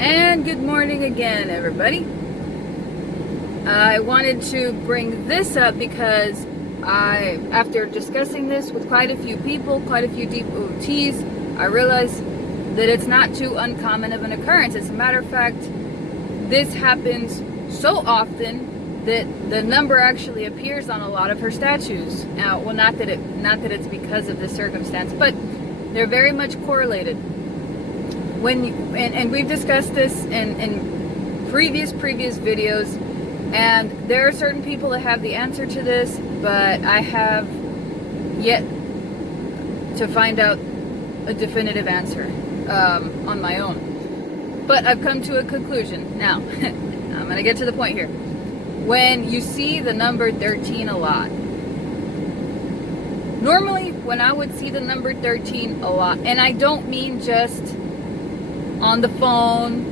And good morning again, everybody. I wanted to bring this up because after discussing this with quite a few people, quite a few devotees, I realized that it's not too uncommon of an occurrence. As a matter of fact, this happens so often that the number actually appears on a lot of her statues. Now, well, not that it's because of this circumstance, but they're very much correlated. And we've discussed this in previous videos, and there are certain people that have the answer to this, but I have yet to find out a definitive answer on my own. But I've come to a conclusion. Now, I'm going to get to the point here. When you see the number 13 a lot, normally when I would see the number 13 a lot, and I don't mean just on the phone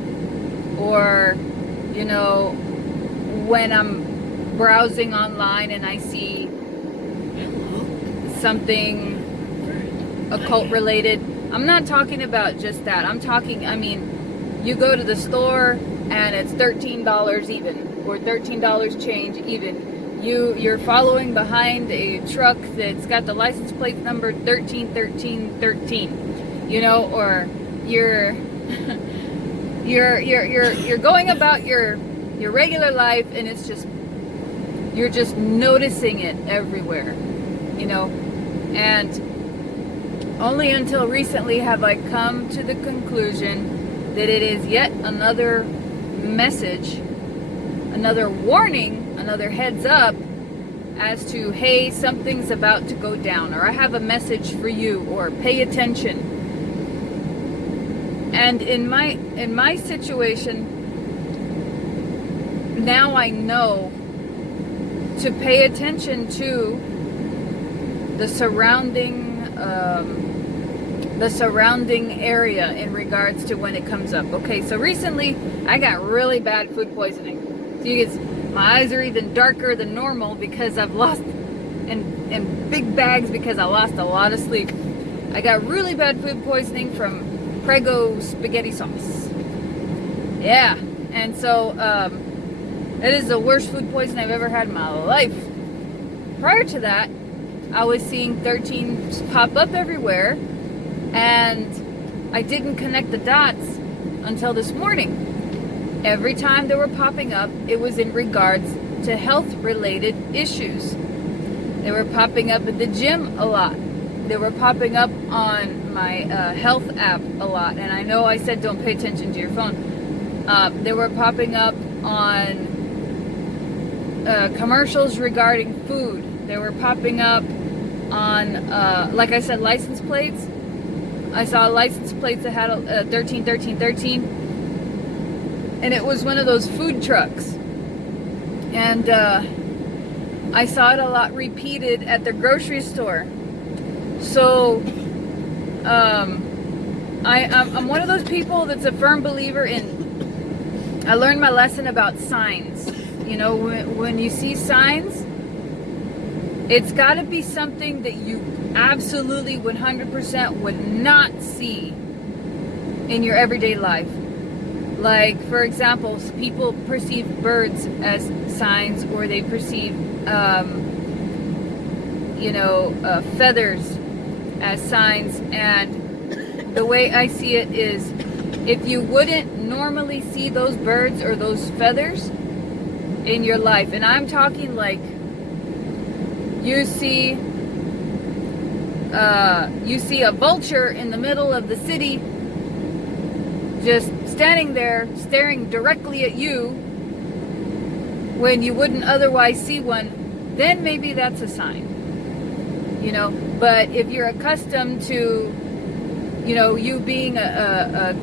or, you know, when I'm browsing online and I see something occult related. I'm not talking about just that. I mean, you go to the store and it's $13 even, or $13 change even. You're following behind a truck that's got the license plate number 131313, you know, or you're going about your regular life, and it's just, you're just noticing it everywhere, you know. And only until recently have I come to the conclusion that it is yet another message, another warning, another heads up as to, hey, something's about to go down, or I have a message for you, or pay attention. And in my situation, now I know to pay attention to the surrounding area in regards to when it comes up. Okay, so recently I got really bad food poisoning. So you get, my eyes are even darker than normal because I've lost in big bags because I lost a lot of sleep. I got really bad food poisoning from Prego spaghetti sauce. Yeah, and so it is the worst food poisoning I've ever had in my life. Prior to that, I was seeing 13 pop up everywhere, and I didn't connect the dots until this morning. Every time they were popping up, it was in regards to health-related issues. They were popping up at the gym a lot. They were popping up on my health app a lot. And I know I said don't pay attention to your phone. They were popping up on commercials regarding food. They were popping up on, like I said, license plates. I saw license plates that had 131313, and it was one of those food trucks. And I saw it a lot repeated at the grocery store. So I'm one of those people that's a firm believer in, I learned my lesson about signs. You know, when you see signs, it's got to be something that you absolutely 100% would not see in your everyday life. Like, for example, people perceive birds as signs, or they perceive, feathers as signs. And the way I see it is, if you wouldn't normally see those birds or those feathers in your life, and I'm talking like you see a vulture in the middle of the city just standing there staring directly at you when you wouldn't otherwise see one, then maybe that's a sign, you know. But if you're accustomed to, you know, you being a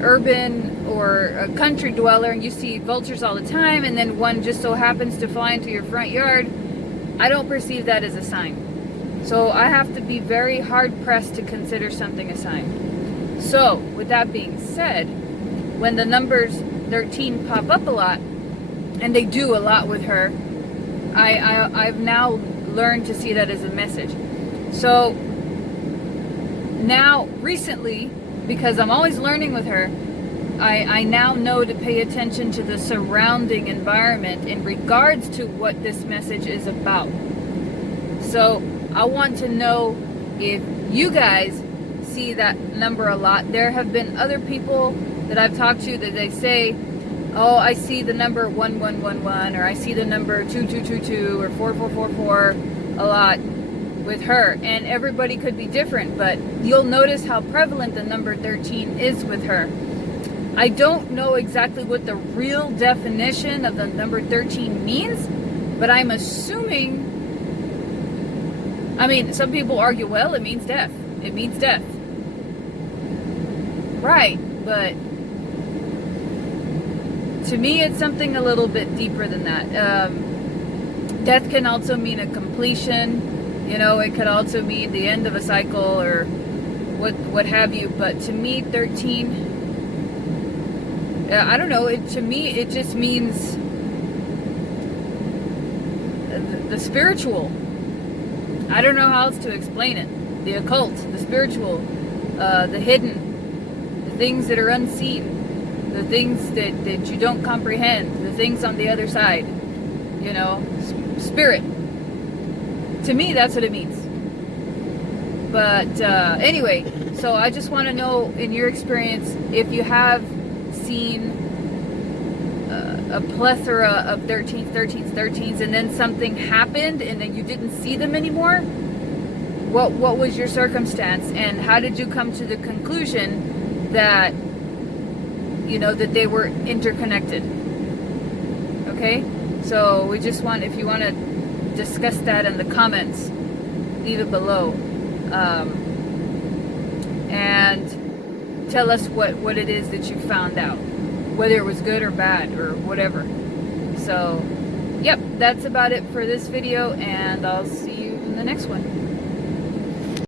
urban or a country dweller, and you see vultures all the time, and then one just so happens to fly into your front yard, I don't perceive that as a sign. So I have to be very hard pressed to consider something a sign. So with that being said, when the numbers 13 pop up a lot, and they do a lot with her, I've now learned to see that as a message. So now recently, because I'm always learning with her, I now know to pay attention to the surrounding environment in regards to what this message is about. So I want to know if you guys see that number a lot. There have been other people that I've talked to that they say, oh, I see the number 1111, or I see the number 2222 or 4444 a lot with her. And everybody could be different, but you'll notice how prevalent the number 13 is with her. I don't know exactly what the real definition of the number 13 means, but I'm assuming, I mean, some people argue, well, it means death. It means death. Right, but to me, it's something a little bit deeper than that. Death can also mean a completion. You know, it could also mean the end of a cycle or what have you. But to me, 13, I don't know. To me, it just means the spiritual. I don't know how else to explain it. The occult, the spiritual, the hidden, the things that are unseen. The things that you don't comprehend, the things on the other side, you know, spirit. To me, that's what it means. But anyway, so I just want to know, in your experience, if you have seen a plethora of 13s, and then something happened and then you didn't see them anymore. What was your circumstance, and how did you come to the conclusion that, you know, that they were interconnected? Okay, so we just want, if you want to discuss that in the comments, leave it below, and tell us what it is that you found out, whether it was good or bad or whatever. So yep, that's about it for this video, and I'll see you in the next one.